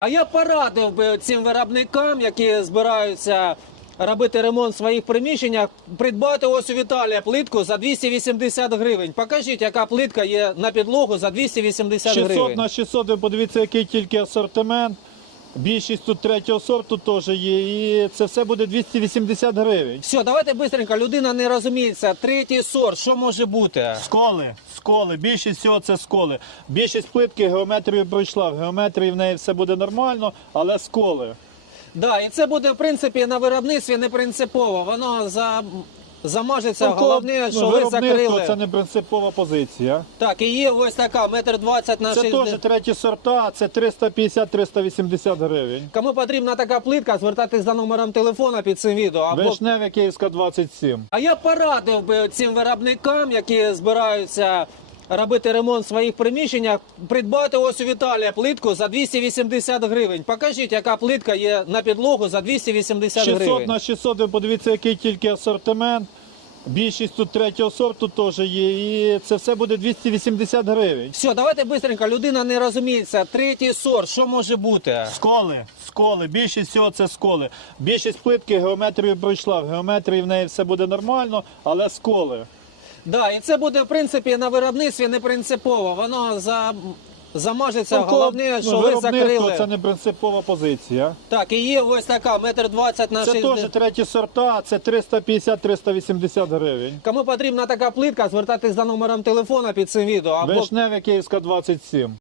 А я порадив би цим виробникам, які збираються робити ремонт в своїх приміщеннях, придбати ось у Віталія плитку за 280 гривень. Покажіть, яка плитка є на підлогу за 280 600 гривень. на 600, ви подивіться, який тільки асортимент. Більшість тут третього сорту теж є. І це все буде 280 гривень. Все, давайте быстренько, людина не розуміється. Третій сорт, що може бути? Сколи, сколи. Більшість всього це сколи. Більшість плитки геометрію пройшла. В геометрії в неї все буде нормально, але сколи. Да, і це буде в принципі на виробництві не принципово. Воно за... замажеться. Головне, Ну, що ви виробництво закрили. Це не принципова позиція. Так, і є ось така, метр двадцять на Це 60. теж треті сорта, це 350-380 гривень. Кому потрібна така плитка, звертайтесь за номером телефона під цим відео. Або... Вишневе Київська 27. А я порадив би цим виробникам, які збираються робити ремонт в своїх приміщеннях, придбати ось у Віталія плитку за 280 гривень. Покажіть, яка плитка є на підлогу за 280 600 гривень. на 600, ви подивіться, який тільки асортимент. Більшість тут третього сорту теж є. І це все буде 280 гривень. Все, давайте быстренько, людина не розуміється. Третій сорт, що може бути? Сколи, сколи. Більшість всього це сколи. Більшість плитки геометрію пройшла. В геометрії в неї все буде нормально, але сколи. Да, і це буде в принципі на виробництві не принципово. Воно за... замажеться. Головне, Ну, що ви виробництво закрили. це не принципова позиція. Так, і є ось така, метр двадцять на Це 60. теж треті сорта, це 350-380 гривень. Кому потрібна така плитка, звертайтесь за номером телефона під цим відео. Або Вишневе Київська 27.